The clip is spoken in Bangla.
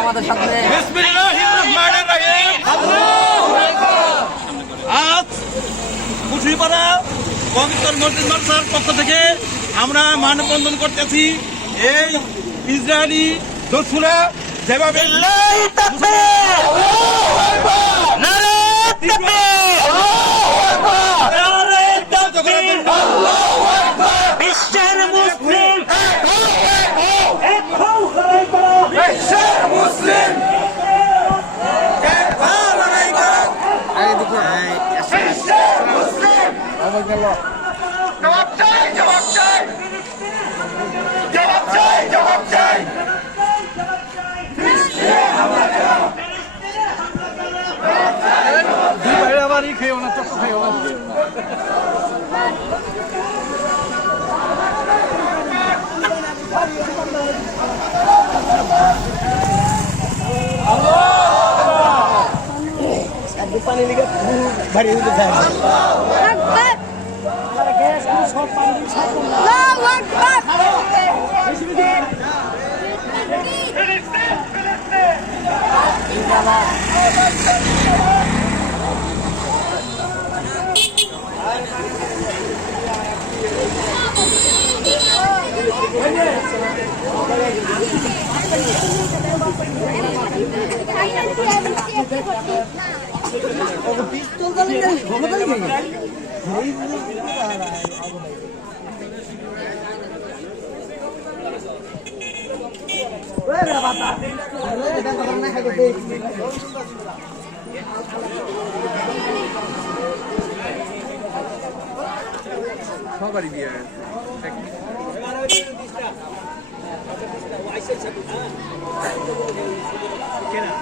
আমাদের সাথে আজ কুঠিপাড়া পবিত্র মসজিদ মাদ্রাসার পক্ষ থেকে আমরা মানববন্ধন করতেছি। এই ইসরায়েলি দস্যুরা যেভাবে জবাব চাই জবাব চাই জবাব চাই জবাব চাই আবারই খেয়েও না চক্র খেয়েও না পানি লিগে ভারী হতে যায় সবারই বিয়ে কেনা